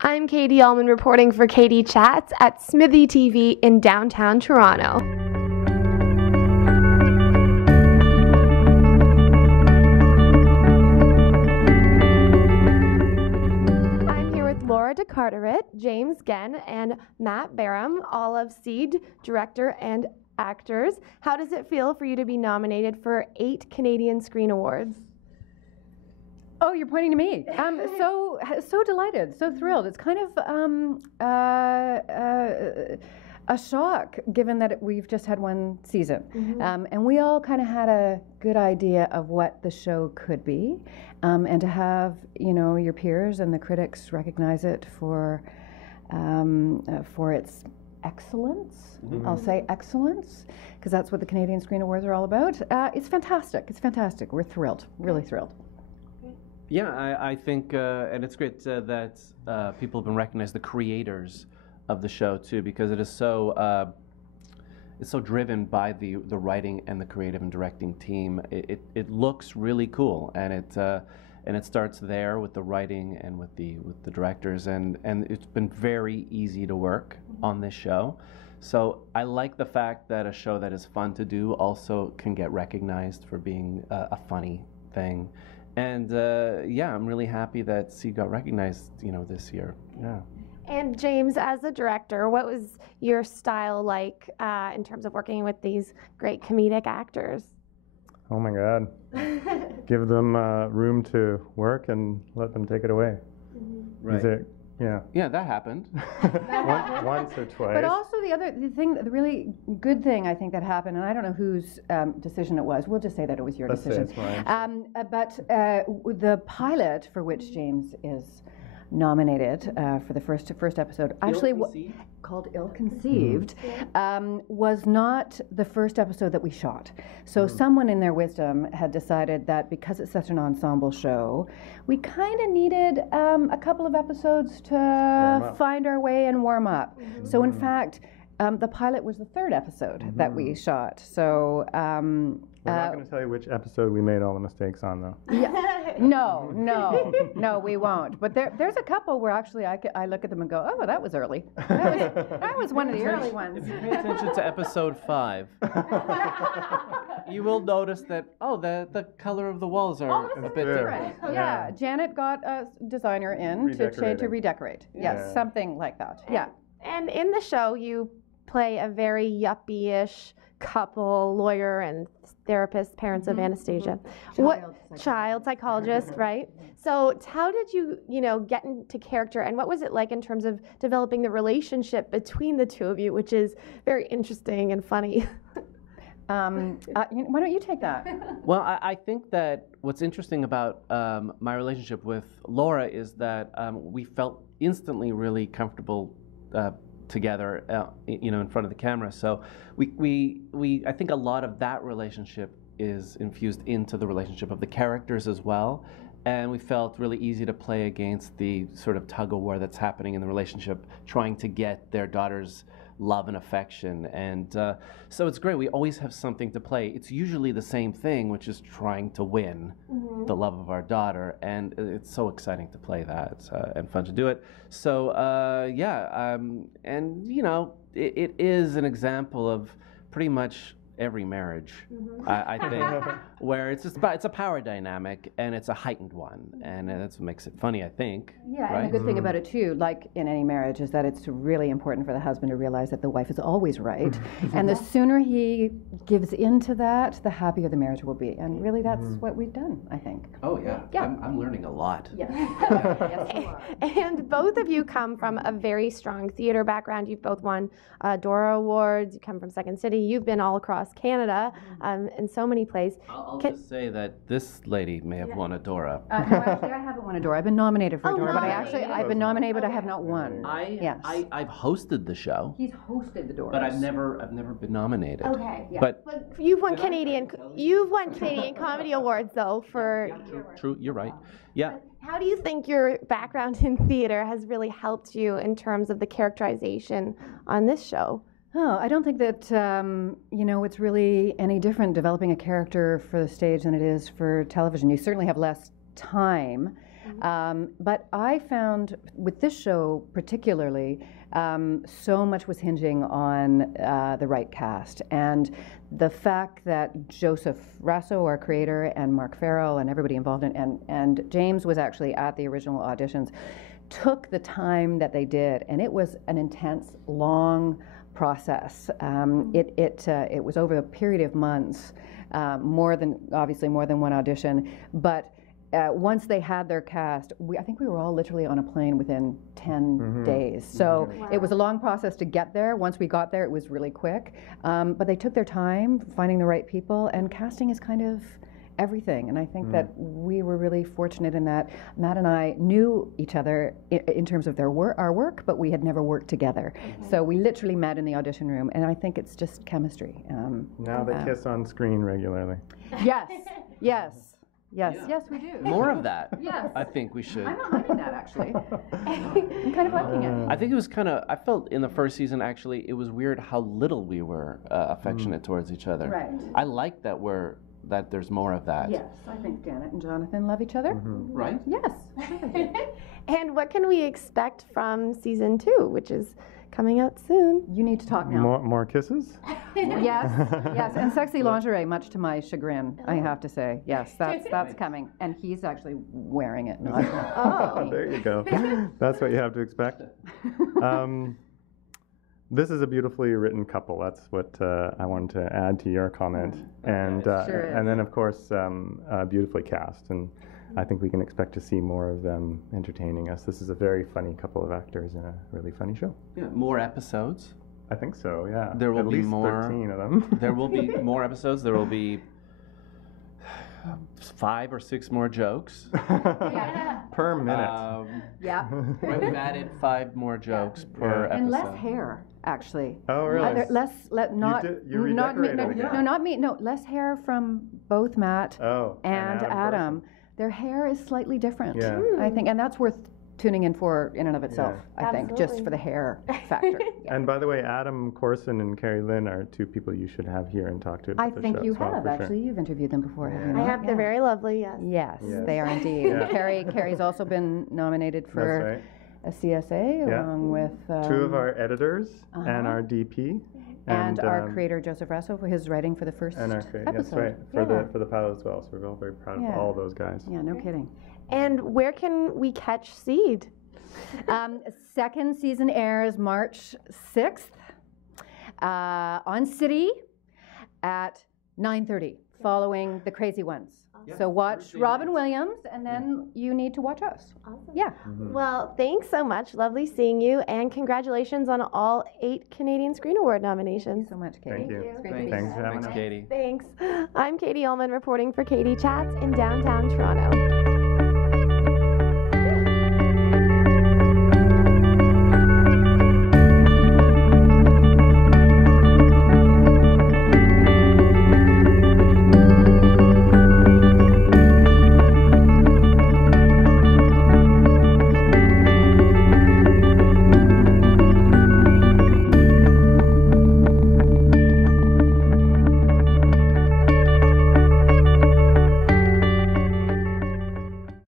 I'm Katie Allman reporting for Katie Chats at SMITHEETV in downtown Toronto. I'm here with Laura de Carteret, James Genn, and Matt Baram, all of SEED, director and actors. How does it feel for you to be nominated for 8 Canadian Screen Awards? Oh, you're pointing to me. So delighted, so thrilled. It's kind of a shock, given that we've just had one season, and we all kind of had a good idea of what the show could be, and to have your peers and the critics recognize it for its excellence. I'll say excellence, because that's what the Canadian Screen Awards are all about. It's fantastic. It's fantastic. We're thrilled, really thrilled. Yeah, I think, and it's great that people have been recognized, the creators of the show too, because it is so it's so driven by the writing and the creative and directing team. It looks really cool, and it starts there with the writing and with the directors, and it's been very easy to work on this show. So I like the fact that a show that is fun to do also can get recognized for being a funny thing. And yeah, I'm really happy that SEED got recognized, this year. Yeah. And James, as a director, what was your style like in terms of working with these great comedic actors? Oh my God. Give them room to work and let them take it away. Right. Yeah, that happened. Once or twice. But also the really good thing I think that happened, and I don't know whose decision it was. We'll just say that it was your decision. Let's say it's mine. But the pilot for which James is nominated for the first episode, actually called Ill Conceived, was not the first episode that we shot. So someone in their wisdom had decided that because it's such an ensemble show, we kind of needed a couple of episodes to find our way and warm up. So in fact, the pilot was the third episode that we shot. So we're not going to tell you which episode we made all the mistakes on, though. Yeah. No, we won't. But there's a couple where actually I look at them and go, oh, that was early. That was one of the early ones. If you pay attention to episode 5, you will notice that, the color of the walls are a bit different. Yeah, Janet got a designer in to redecorate. Yes, something like that. Yeah. And in the show, you play a very yuppie-ish couple, lawyer and therapist, parents of Anastasia. Child psychologist, right? So how did you, get into character, and what was it like in terms of developing the relationship between the two of you, which is very interesting and funny? Why don't you take that? Well, I think that what's interesting about my relationship with Laura is that we felt instantly really comfortable together, in front of the camera. So I think a lot of that relationship is infused into the relationship of the characters as well. And we felt really easy to play against the sort of tug of war that's happening in the relationship, trying to get their daughter's love and affection. And so it's great. We always have something to play. It's usually the same thing, which is trying to win the love of our daughter. And it's so exciting to play that and fun to do it. So, it is an example of pretty much every marriage, I think, where it's a power dynamic, and it's a heightened one, and that's what makes it funny, I think. Yeah, right? And the good thing about it too, like in any marriage, is that it's really important for the husband to realize that the wife is always right, and the sooner he gives into that, the happier the marriage will be. And really, that's what we've done, I think. Oh yeah, I'm learning a lot. Yes. And both of you come from a very strong theater background. You've both won Dora Awards. You come from Second City. You've been all across Canada in so many places. I'll just say that this lady may have won a Dora. No, actually, I haven't won a Dora. I've been nominated for a Dora, but I've been nominated, but I have not won. I've hosted the show. He's hosted the Doras. But I've never been nominated. Okay. Yeah. But you've won Canadian Comedy Awards though for. True. You're right. Yeah. How do you think your background in theater has really helped you in terms of the characterization on this show? Oh, I don't think that, it's really any different developing a character for the stage than it is for television. You certainly have less time But I found with this show particularly, so much was hinging on the right cast. And the fact that Joseph Rasso, our creator, and Mark Farrell and everybody involved and James was actually at the original auditions, took the time that they did, and it was an intense, long process. It was over a period of months, obviously more than one audition, but once they had their cast, I think we were all literally on a plane within 10 days. So it was a long process to get there. Once we got there, it was really quick. But they took their time finding the right people, and casting is kind of everything. And I think that we were really fortunate in that Matt and I knew each other in terms of our work, but we had never worked together. So we literally met in the audition room, and I think it's just chemistry. Now they kiss on screen regularly. Yes, yes. Yes, yes, we do. More of that. Yes. I think we should. I'm not liking that, actually. I'm kind of liking it. I think it was I felt in the first season, actually, it was weird how little we were affectionate towards each other. Right. I like that there's more of that. Yes, I think Janet and Jonathan love each other. Right? Yes. And what can we expect from season 2, which is coming out soon? You need to talk now. More kisses? Yes, yes, and sexy lingerie, much to my chagrin, I have to say. Yes, that's coming, and he's actually wearing it. Oh, there you go. That's what you have to expect. This is a beautifully written couple. That's what I wanted to add to your comment, and then of course beautifully cast, and I think we can expect to see more of them entertaining us. This is a very funny couple of actors in a really funny show. Yeah, more episodes. I think so, yeah. There will At be least more. 13 of them. There will be more episodes. There will be 5 or 6 more jokes. Per minute. Yeah. Right, we've added 5 more jokes per episode. And less hair, actually. Oh, really? You redecorated again. not me. No, less hair from both Matt and Adam. Their hair is slightly different, Yeah. I think, and that's worth tuning in for in and of itself, I think, just for the hair factor. And by the way, Adam Corson and Carrie Lynn are 2 people you should have here and talk to about I the think show you as well, have, for sure. actually. You've interviewed them before, have you not? I have. They're very lovely, yes. Yes, Yes. they are indeed. Yeah. Carrie's also been nominated for That's a CSA, Yeah. along with 2 of our editors and our DP. and our creator Joseph Rasso for his writing for the first And our episode. that's right, for the pilot as well. So we're all very proud of all those guys. Yeah, no kidding. And where can we catch Seed? Second season airs March 6th on City at 9:30, following The Crazy Ones. So watch Robin Williams, and then you need to watch us. Awesome. Yeah. Well, thanks so much. Lovely seeing you, and congratulations on all 8 Canadian Screen Award nominations. Thanks so much, Katie. Thank you. It's great to be Thanks for having Thanks, us. Katie. Thanks. I'm Katie Ullman reporting for Katie Chats in downtown Toronto.